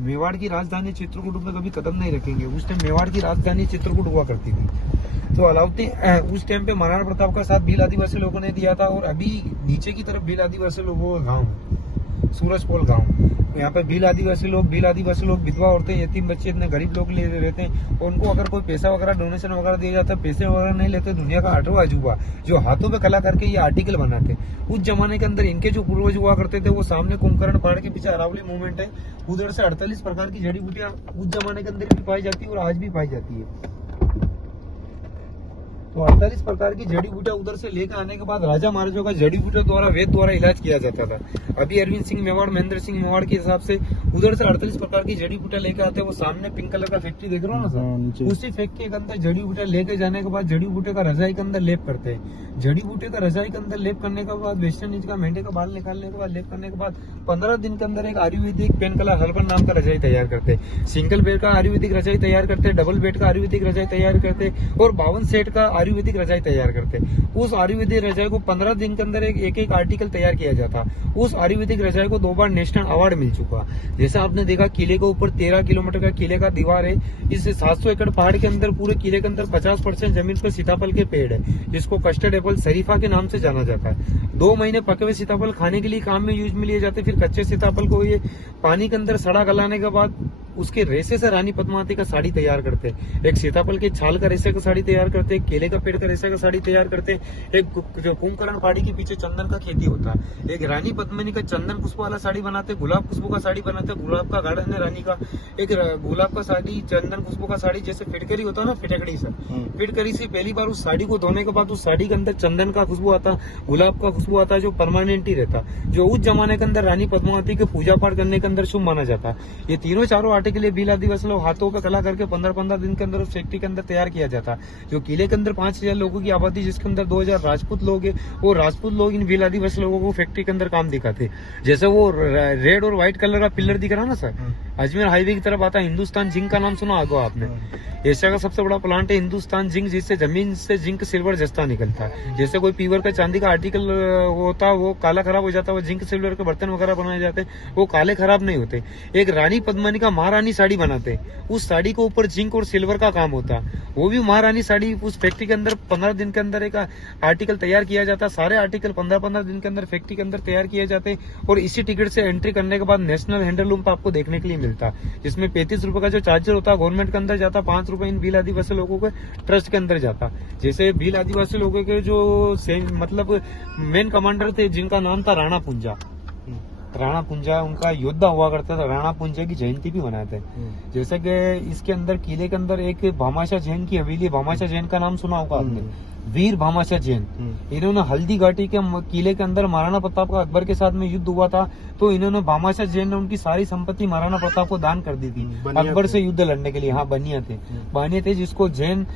मेवाड़ की राजधानी चित्रकूट में कभी कदम नहीं रखेंगे। उस टाइम मेवाड़ की राजधानी चित्रकूट हुआ करती थी। तो अलाउद्दीन उस टाइम पे महाराणा प्रताप का साथ भील आदिवासी लोगों ने दिया था। और अभी नीचे की तरफ भील आदिवासी लोगों का गाँव है, सूरजपोल गाँव। यहाँ पे भील आदिवासी लोग विधवा औरतें, यतीम बच्चे, इतने गरीब लोग ले रहते हैं। और उनको अगर कोई पैसा वगैरह डोनेशन वगैरह दिया जाता है, पैसे वगैरह नहीं लेते। दुनिया का 8वां अजूबा जो हाथों पे कला करके ये आर्टिकल बनाते। उस जमाने के अंदर इनके जो पूर्वज हुआ करते थे, वो सामने कुंभकर्ण पहाड़ के पीछे अरावली मूवमेंट है, उधर से 48 प्रकार की जड़ी बूटियां उस जमाने के अंदर भी पाई जाती है और आज भी पाई जाती है। तो 48 प्रकार की जड़ी बूटियां उधर से लेकर आने के बाद राजा महाराजों का जड़ी बूटियों द्वारा, वेद द्वारा इलाज किया जाता था। अभी अरविंद सिंह मेवाड़, महेंद्र सिंह मेवाड़ के हिसाब से उधर से 48 प्रकार की जड़ी बूटियां लेके आते हैं। वो सामने पिंक कलर का फैक्ट्री देख रहे हो ना सर, उसी फैक्ट्री के अंदर जड़ी बूटियां लेके जाने के बाद जड़ी बूटियों का रजाई के अंदर लेप करते हैं। जड़ी बूटियों का रजाई के अंदर लेप करने के बाद, वेस्टर्न नीच का मेंढे का बाल निकालने के बाद, लेप करने के बाद 15 दिन के अंदर एक आयुर्वेदिक पेन कलर हल्कन नाम का रजाई तैयार करते हैं। सिंगल बेड का आयुर्वेदिक रजाई तैयार करते हैं, डबल बेड का आयुर्वेदिक रजाई तैयार करते हैं और 52 सेट का आयुर्वेदिक रजाई तैयार करते। उस आयुर्वेदिक रजाई को 15 दिन के अंदर एक आर्टिकल तैयार किया जाता। उस आयुर्वेदिक रजाई को 2 बार नेशनल अवार्ड मिल चुका। जैसा आपने देखा, किले के ऊपर 13 किलोमीटर का किले का दीवार है। इस 700 एकड़ पहाड़ के अंदर, पूरे किले के अंदर 50% जमीन पर सीताफल के पेड़ है, जिसको कस्टर्ड एप्पल शरीफा के नाम से जाना जाता है। 2 महीने पके हुए सीताफल खाने के लिए काम में यूज में लिए जाते। फिर कच्चे सीताफल को ये पानी के अंदर सड़ा गलाने के बाद उसके रेशे से रानी पद्मावती का साड़ी तैयार करते हैं। एक सीताफल के छाल का रेशे का साड़ी तैयार करते हैं, केले का पेड़ का रेशे का साड़ी तैयार करते हैं। एक जो कुंभकर्ण पहाड़ी के पीछे चंदन का खेती होता है। एक रानी पद्मिनी का चंदन खुशबू वाला साड़ी बनाते, गुलाब खुशबू का साड़ी बनाते। गुलाब का गार्डन है रानी का, एक गुलाब का साड़ी, चंदन खुशबू का साड़ी, जैसे फिटकरी होता है ना, फिटकड़ी से फिटकरी से पहली बार उस साड़ी को धोने के बाद उस साड़ी के अंदर चंदन का खुशबू आता, गुलाब का खुशबू आता, जो परमानेंट ही रहता, जो उस जमाने के अंदर रानी पद्मावती के पूजा पाठ करने के अंदर शुभ माना जाता। ये तीनों चारों आर्टिकल ये भील आदिवासी लोग हाथों पे कला करके 15-15 दिन के अंदर उस फैक्ट्री के अंदर तैयार किया जाता। जो किले के अंदर 5000 लोगों की आबादी, जिसके अंदर 2000 राजपूत लोग है, वो राजपूत लोग इन भील आदिवासी लोगों को फैक्ट्री के अंदर काम दिखाते। जैसे वो रेड और व्हाइट कलर का पिलर दिख रहा है ना सर, अजमेर हाईवे की तरफ आता है। हिंदुस्तान जिंक का नाम सुना होगा आपने। एशिया का सबसे बड़ा प्लांट है हिंदुस्तान जिंक, जिससे जमीन से जिंक सिल्वर जस्ता निकलता है। जैसे कोई पीवर का चांदी का आर्टिकल होता है, वो काला खराब हो जाता है, वो जिंक सिल्वर के बर्तन वगैरह बनाए जाते हैं, वो काले खराब नहीं होते। एक रानी पद्मिनी का महारानी साड़ी बनाते, उस साड़ी के ऊपर जिंक और सिल्वर का काम होता। वो भी महारानी साड़ी उस फैक्ट्री के अंदर 15 दिन के अंदर एक आर्टिकल तैयार किया जाता। सारे आर्टिकल 15-15 दिन के अंदर फैक्ट्री के अंदर तैयार किए जाते। और इसी टिकट से एंट्री करने के बाद नेशनल हैंडलूम आपको देखने के लिए मिलता, जिसमें 35 रुपए का जो चार्जर होता है गवर्नमेंट के अंदर जाता, 5 रुपए इन भील आदिवासी लोगों के ट्रस्ट के अंदर जाता। जैसे भील आदिवासी लोगों के जो मतलब मेन कमांडर थे, जिनका नाम था राणा पुंजा, राणा पुंजा उनका योद्धा हुआ करता था। राणा पुंजा की जयंती भी मनाते हैं। जैसे कि इसके अंदर किले के अंदर एक भामाशाह जैन की हवेली, भामाशाह जैन का नाम सुना होगा आपने, वीर भामाशाह जैन। इन्होंने हल्दी घाटी के किले के अंदर महाराणा प्रताप का अकबर के साथ में युद्ध हुआ था, तो इन्होंने भामाशाह जैन ने उनकी सारी संपत्ति महाराणा प्रताप को दान कर दी थी अकबर से युद्ध लड़ने के लिए। हाँ, बनिया थे जिसको जैन